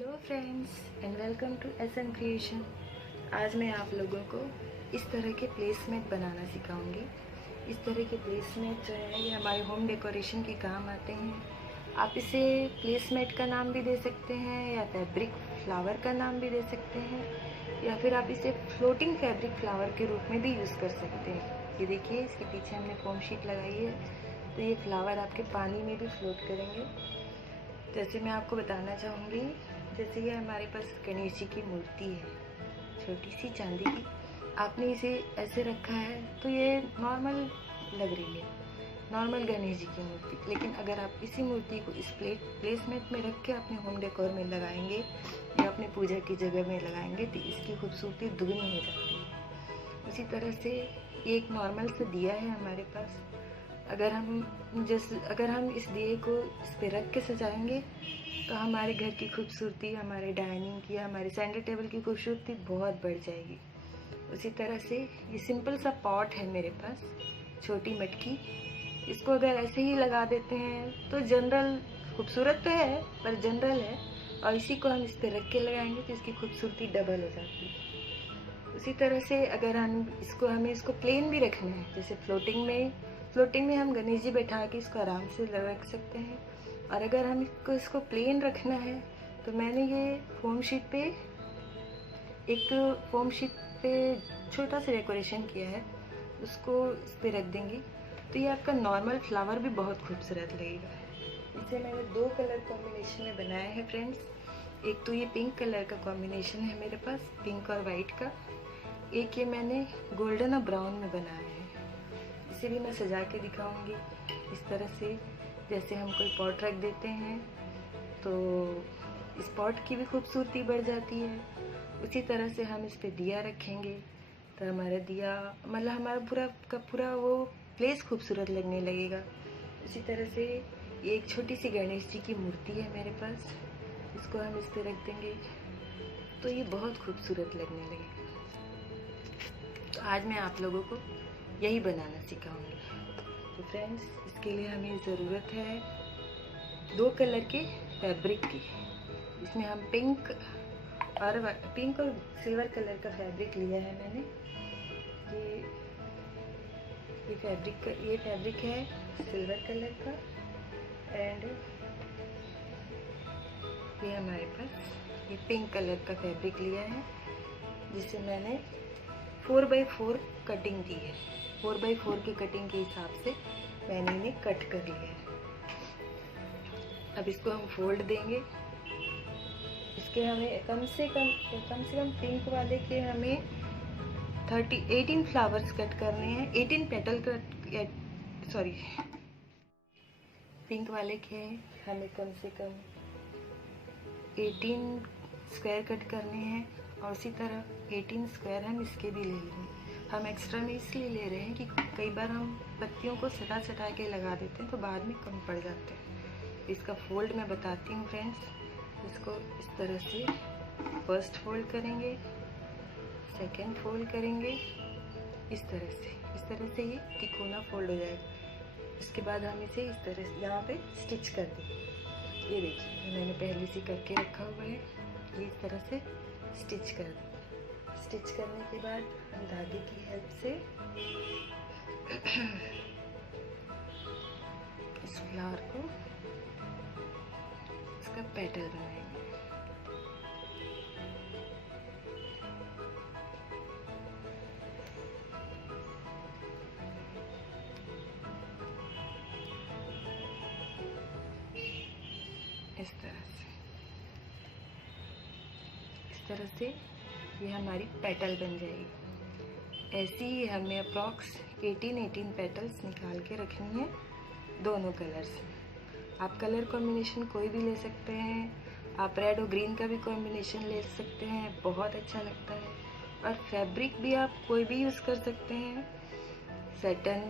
Hello friends and welcome to SM creation. आज मैं आप लोगों को इस तरह के प्लेसमेट बनाना सिखाऊंगी। इस तरह के प्लेसमेट जो है ये हमारे होम डेकोरेशन के काम आते हैं। आप इसे प्लेसमेट का नाम भी दे सकते हैं या फैब्रिक फ्लावर का नाम भी दे सकते हैं या फिर आप इसे फ्लोटिंग फैब्रिक फ्लावर के रूप में भी यूज़ कर सकते हैं। ये देखिए, इसके पीछे हमने फोम शीट लगाई है तो ये फ्लावर आपके पानी में भी फ्लोट करेंगे। जैसे मैं आपको बताना चाहूँगी, जैसे ये हमारे पास गणेश जी की मूर्ति है, छोटी सी चांदी की। आपने इसे ऐसे रखा है तो ये नॉर्मल लग रही है, नॉर्मल गणेश जी की मूर्ति। लेकिन अगर आप इसी मूर्ति को इस प्लेसमेंट में रख के अपने होम डेकोर में लगाएंगे या अपने पूजा की जगह में लगाएंगे तो इसकी खूबसूरती दुगनी हो जाती है। उसी तरह से ये एक नॉर्मल सा दिया है हमारे पास। अगर हम इस दिए को इस पे रख के सजाएंगे तो हमारे घर की खूबसूरती, हमारे डाइनिंग की, हमारे सेंटर टेबल की खूबसूरती बहुत बढ़ जाएगी। उसी तरह से ये सिंपल सा पॉट है मेरे पास, छोटी मटकी। इसको अगर ऐसे ही लगा देते हैं तो जनरल खूबसूरत तो है पर जनरल है, और इसी को हम इस पे रख के लगाएंगे तो इसकी खूबसूरती डबल हो जाती है। उसी तरह से अगर हमें इसको प्लेन भी रखना है, जैसे फ्लोटिंग में हम गणेश जी बैठा के इसको आराम से रख सकते हैं। और अगर हम इसको प्लेन रखना है तो मैंने ये फोम शीट पे छोटा सा डेकोरेशन किया है, उसको इस पे रख देंगे तो ये आपका नॉर्मल फ्लावर भी बहुत खूबसूरत लगेगा। इसे मैंने 2 कलर कॉम्बिनेशन में बनाया है फ्रेंड्स। एक तो ये पिंक कलर का कॉम्बिनेशन है मेरे पास, पिंक और वाइट का। एक ये मैंने गोल्डन और ब्राउन में बनाया है। इसे भी मैं सजा के दिखाऊंगी इस तरह से। जैसे हम कोई पॉट रख देते हैं तो इस पॉट की भी खूबसूरती बढ़ जाती है। उसी तरह से हम इस पे दिया रखेंगे तो हमारा दिया मतलब हमारा पूरा का पूरा वो प्लेस खूबसूरत लगने लगेगा। उसी तरह से ये एक छोटी सी गणेश जी की मूर्ति है मेरे पास, इसको हम इस पे रख देंगे तो ये बहुत खूबसूरत लगने लगेगा। तो आज मैं आप लोगों को यही बनाना सिखाऊंगी। तो फ्रेंड्स, इसके लिए हमें ज़रूरत है 2 कलर के फैब्रिक की। इसमें हम पिंक और सिल्वर कलर का फैब्रिक लिया है मैंने। ये फैब्रिक है सिल्वर कलर का। एंड ये हमारे पास ये पिंक कलर का फैब्रिक लिया है, जिसे मैंने 4x4 कटिंग की है। 4x4 की कटिंग के हिसाब से मैंने इन्हें कट कर लिया है। अब इसको हम फोल्ड देंगे। इसके हमें कम से कम पिंक वाले के हमें 18 फ्लावर्स कट करने हैं, 18 पेटल सॉरी, पिंक वाले के हमें कम से कम 18 स्क्वायर कट करने हैं। और उसी तरह 18 स्क्वायर हम इसके भी ले लेंगे। हम एक्स्ट्रा में इसलिए ले रहे हैं कि कई बार हम पत्तियों को सटा के लगा देते हैं तो बाद में कम पड़ जाते हैं। इसका फोल्ड मैं बताती हूँ फ्रेंड्स। इसको इस तरह से फर्स्ट फोल्ड करेंगे, सेकंड फोल्ड करेंगे, इस तरह से ये तिकोना फोल्ड हो जाएगा। इसके बाद हम इसे इस तरह से यहाँ पे स्टिच कर देंगे। ये देखिए, मैंने पहले से करके रखा हुआ है। ये इस तरह से स्टिच कर दें। स्टिच करने के बाद हम धागे की हेल्प से इस फ्लावर को, इसका पेटल बनाएंगे। इस तरह से ये हमारी पेटल बन जाएगी। ऐसी ही हमें अप्रॉक्स 18 पेटल्स निकाल के रखनी है दोनों कलर्स में। आप कलर कॉम्बिनेशन कोई भी ले सकते हैं, आप रेड और ग्रीन का भी कॉम्बिनेशन ले सकते हैं, बहुत अच्छा लगता है। और फैब्रिक भी आप कोई भी यूज़ कर सकते हैं, सैटन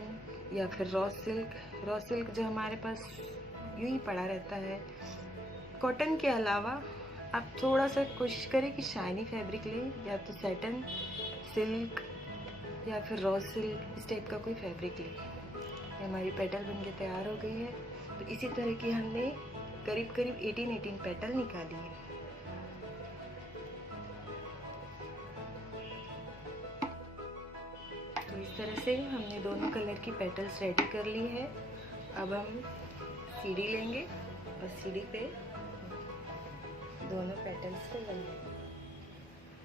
या फिर रॉ सिल्क जो हमारे पास यूँ ही पड़ा रहता है। कॉटन के अलावा आप थोड़ा सा कोशिश करें कि शाइनी फैब्रिक लें, या तो सैटन, सिल्क या फिर रॉ सिल्क, इस टाइप का कोई फैब्रिक लें। ये हमारी पेटल बनके तैयार हो गई है। तो इसी तरह की हमने करीब 18 पेटल निकाली है। तरह से हमने दोनों कलर की पेटल्स रेडी कर ली है। अब हम सीढ़ी लेंगे और सीढ़ी पे दोनों पेटल्स को लगाएंगे।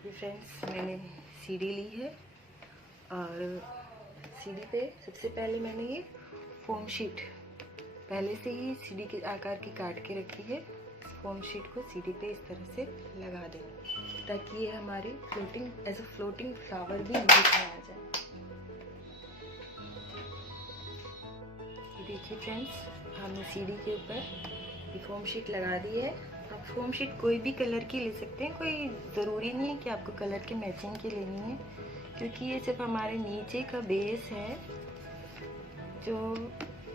ये फ्रेंड्स मैंने सीढ़ी ली है और सीढ़ी पे सबसे पहले मैंने ये फोम शीट पहले से ही सीढ़ी के आकार की काट के रखी है। इस फोम शीट को सीढ़ी पे इस तरह से लगा देंगे ताकि ये हमारी floating as a floating flower भी यूज में आ जाए। ये देखिए फ्रेंड्स, हमने सीढ़ी के ऊपर ये फोम शीट लगा दी है। आप फोम शीट कोई भी कलर की ले सकते हैं, कोई ज़रूरी नहीं है कि आपको कलर के मैचिंग की लेनी है, क्योंकि ये सिर्फ हमारे नीचे का बेस है जो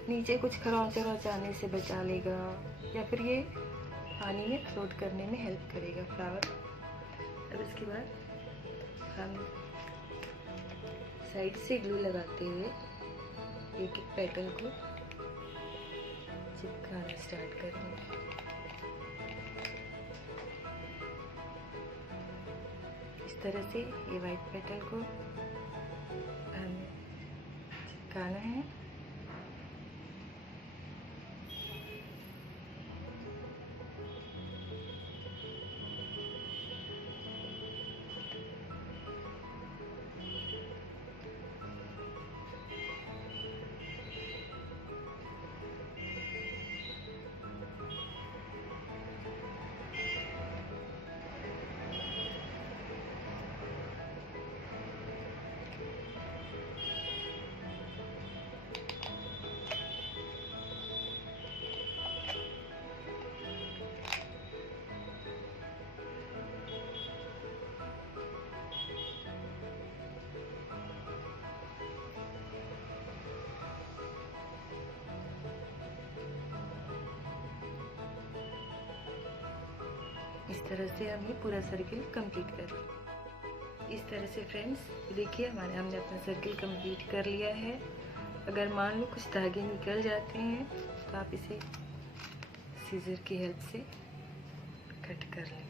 नीचे कुछ खरोंच आने से बचा लेगा या फिर ये पानी में फ्लोट करने में हेल्प करेगा फ्लावर। अब इसके बाद हम साइड से ग्लू लगाते हुए एक एक पेटल को चिपकाना स्टार्ट करेंगे। इस तरह से ये वाइट पेटल को हम चिपकाना है। इस तरह से हम ये पूरा सर्किल कंप्लीट कर लें। इस तरह से फ्रेंड्स देखिए हमने अपना सर्किल कंप्लीट कर लिया है। अगर मान लो कुछ धागे निकल जाते हैं तो आप इसे सीजर की हेल्प से कट कर लें।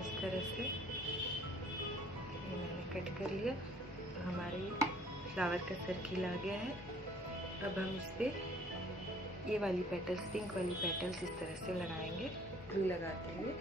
इस तरह से कट कर लिया तो हमारे फ्लावर का सर्किल आ गया है। अब हम इस पर ये वाली पेटल्स, पिंक वाली पेटल्स इस तरह से लगाएंगे ग्लू लगाते हुए।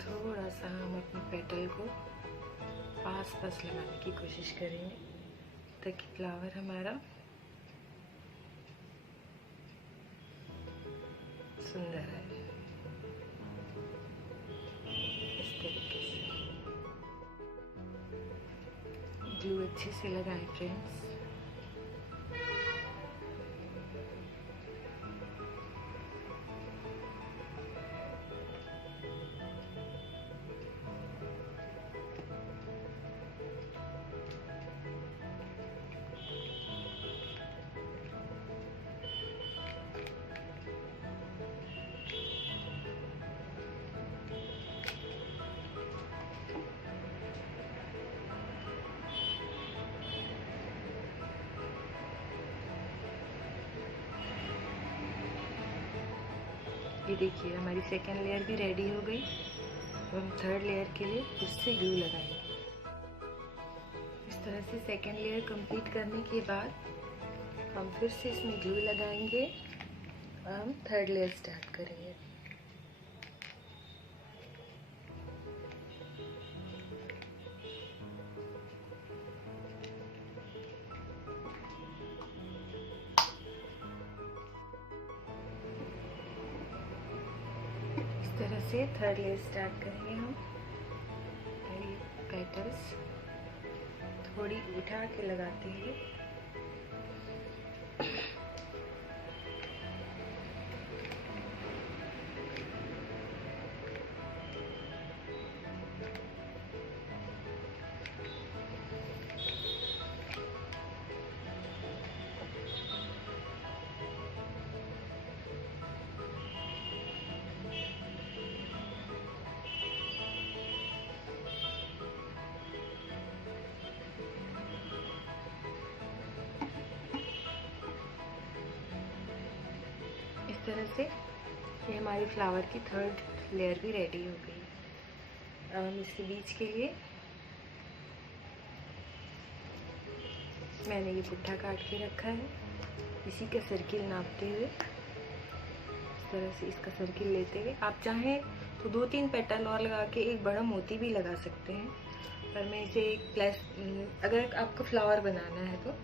थोड़ा सा हम अपने पेटल को पास लगाने की कोशिश करेंगे ताकि फ्लावर हमारा सुंदर है। इस तरीके से ग्लू अच्छे से लगाएं फ्रेंड्स। ये देखिए हमारी सेकेंड लेयर भी रेडी हो गई। अब हम थर्ड लेयर के लिए फिर से ग्लू लगाएंगे। इस तरह से सेकेंड लेयर कंप्लीट करने के बाद हम फिर से इसमें ग्लू लगाएंगे और हम थर्ड लेयर स्टार्ट करेंगे। इस तरह से थर्ड लेयर स्टार्ट करेंगे हम। ये पेटल्स थोड़ी उठा के लगाते हुए तरह से ये हमारी फ्लावर की थर्ड लेयर भी रेडी हो गई। अब हम इसके बीच के लिए मैंने ये पुट्ठा काट के रखा है। इसी का सर्किल नापते हुए इस तरह से इसका सर्किल लेते हुए, आप चाहें तो 2-3 पेटल और लगा के एक बड़ा मोती भी लगा सकते हैं, पर मैं इसे एक अगर आपको फ्लावर बनाना है तो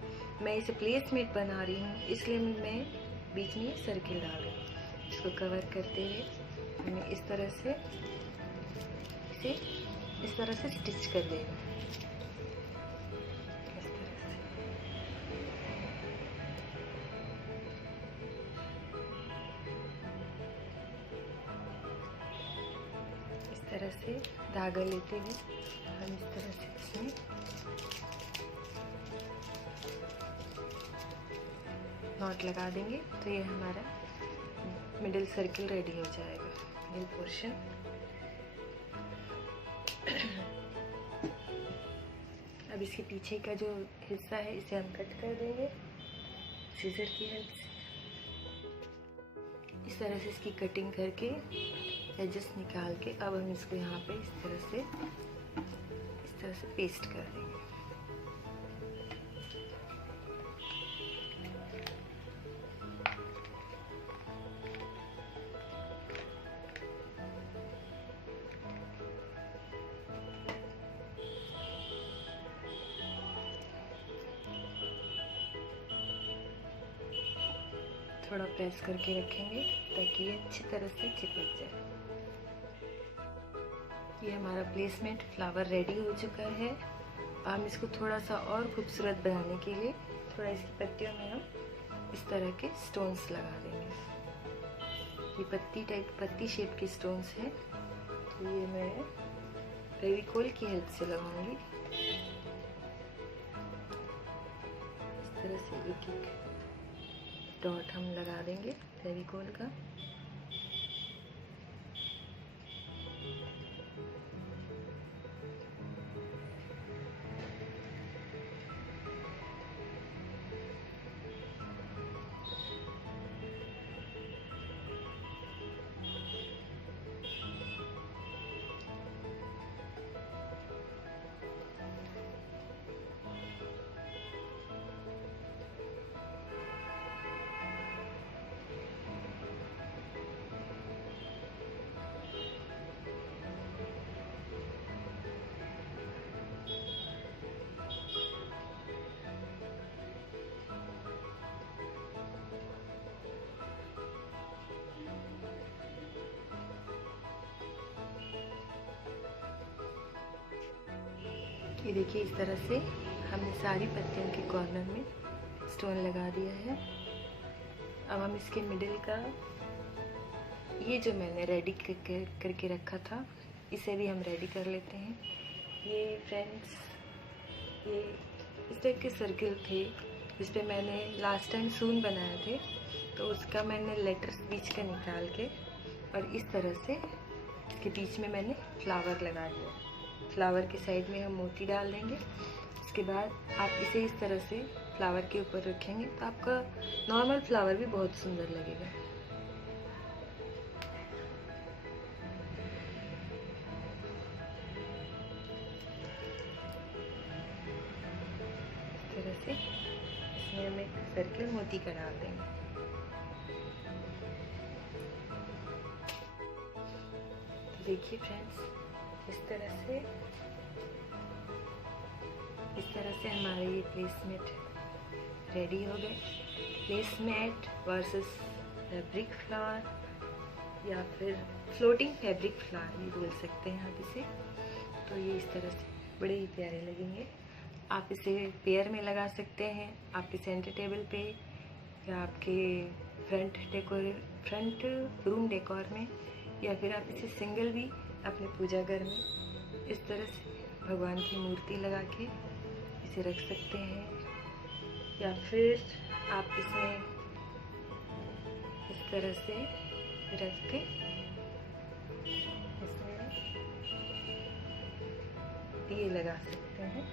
मैं इसे प्लेसमेट बना रही हूँ, इसलिए मैं बीच में सर्किल डाल रही हूँ। इसको कवर करते हुए हमें इस तरह से स्टिच कर देना। इस तरह से धागा लेते हुए हम इस तरह से इसमें नॉट लगा देंगे, तो ये हमारा मिडिल सर्किल रेडी हो जाएगा, मिडिल पोर्शन। अब इसके पीछे का जो हिस्सा है इसे हम कट कर देंगे सीजर की हेल्प से। इस तरह से इसकी कटिंग करके एजेस निकाल के अब हम इसको यहाँ पे इस तरह से पेस्ट कर देंगे। थोड़ा प्रेस करके रखेंगे ताकि ये अच्छी तरह से चिपक जाए। ये हमारा प्लेसमेंट फ्लावर रेडी हो चुका है। हम इसको थोड़ा सा और खूबसूरत बनाने के लिए थोड़ा इसकी पत्तियों में हम इस तरह के स्टोन्स लगा देंगे। ये पत्ती शेप के स्टोन्स हैं, तो ये मैं फेविकोल की हेल्प से लगाऊंगी। इस तरह से एक एक डॉट हम लगा देंगे फेविकोल का। ये देखिए, इस तरह से हमने सारी पत्तियों के कॉर्नर में स्टोन लगा दिया है। अब हम इसके मिडिल का ये जो मैंने रेडी करके रखा था, इसे भी हम रेडी कर लेते हैं। ये फ्रेंड्स, ये इस टाइप के सर्किल थे जिस पे मैंने लास्ट टाइम सून बनाए थे, तो उसका मैंने लेटर्स बीच का निकाल के और इस तरह से इसके बीच में मैंने फ्लावर लगा दिया। फ्लावर के साइड में हम मोती डाल देंगे। उसके बाद आप इसे इस तरह से फ्लावर के ऊपर रखेंगे तो आपका नॉर्मल फ्लावर भी बहुत सुंदर लगेगा। इस तरह से इसमें हम एक सर्किल मोती का डाल देंगे। देखिए फ्रेंड्स, इस तरह से हमारे ये प्लेसमेट रेडी हो गए। प्लेसमेट वर्सेस फैब्रिक फ्लावर या फिर फ्लोटिंग फैब्रिक फ्लावर भी बोल सकते हैं आप इसे। तो ये इस तरह से बड़े ही प्यारे लगेंगे। आप इसे पेयर में लगा सकते हैं, आपके सेंटर टेबल पे या आपके फ्रंट रूम डेकोर में, या फिर आप इसे सिंगल भी अपने पूजा घर में इस तरह से भगवान की मूर्ति लगा के इसे रख सकते हैं। या फिर आप इसमें इस तरह से रख के इसमें ये लगा सकते हैं।